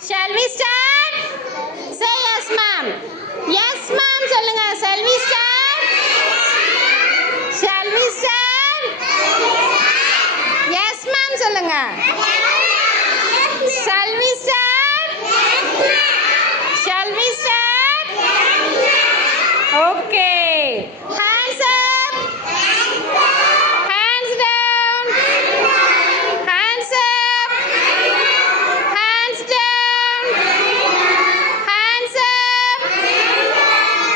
Shall we start? Say yes, ma'am. Yes, ma'am. சொல்லுங்க. Shall we start? Shall we start? Yes, ma'am. சொல்லுங்க. Shall we start? Shall we start? Okay. Hands up. Hands down. Hands up. Hands down. Hands up.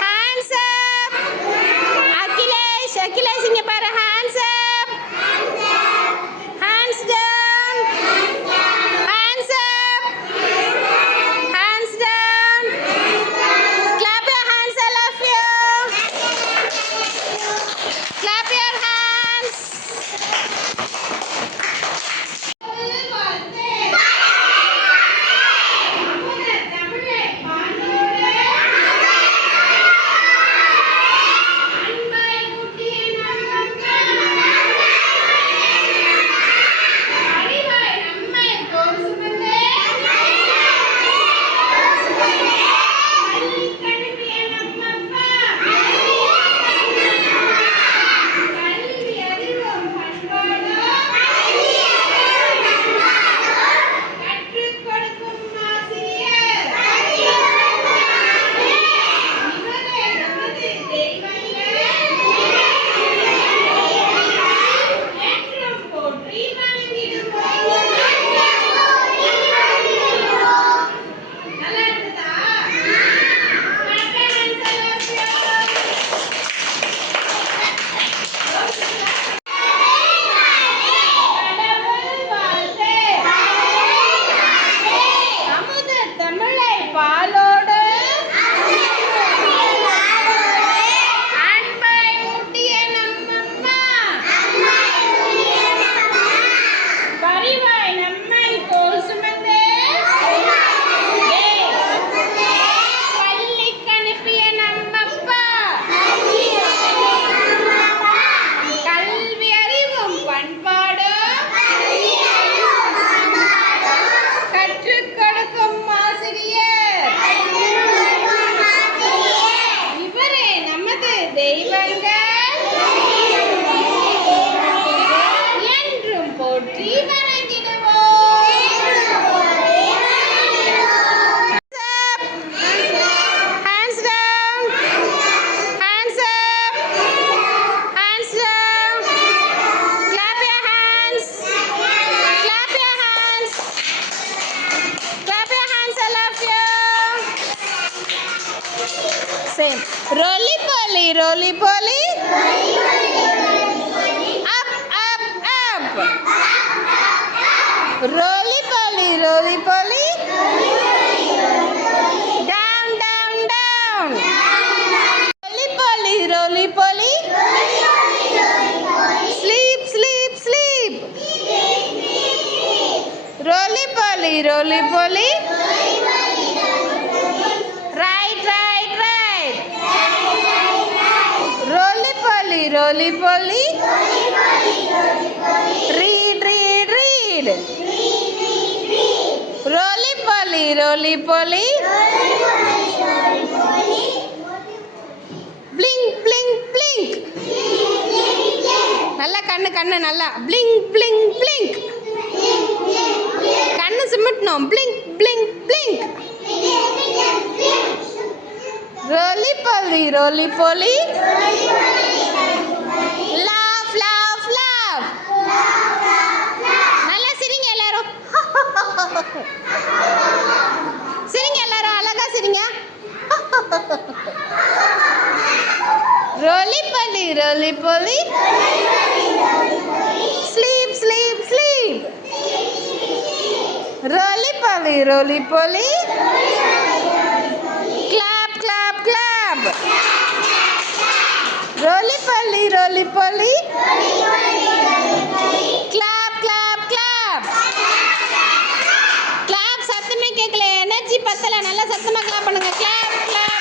Hands up. Akhilesh, Akhilesh இங்க பாரு. Hands up. Hands down. Hands up. Hands down. Clap your hands, all of you. Clap your hands. Same. Roly poly, roly poly. Up, up, up. Roly poly, roly poly. Down, down, down. Roly poly, roly poly. Sleep, sleep, sleep. Roly poly, roly poly. Roly poly. Read, read, read. Roly poly, roly poly. Blink, blink, blink. நல்லா கண்ணு கண்ணு நல்லா blink, blink, blink. கண்ணு சிமிட்டணும் blink, blink, blink. Roly poly, roly poly. Laugh, laugh, laugh. நல்லா சிரிங்க எல்லாரும். சிரிங்க எல்லாரும் அழகா சிரிங்க. Roly poly, roly poly. Sleep, sleep, sleep. Roly poly, roly poly. Clap, clap, clap. Roly poly, roly poly. Clap, clap, clap. Clap சத்தமே கேட்கல, energy பத்தல, நல்லா சத்தமா clap பண்ணுங்க. Clap, clap.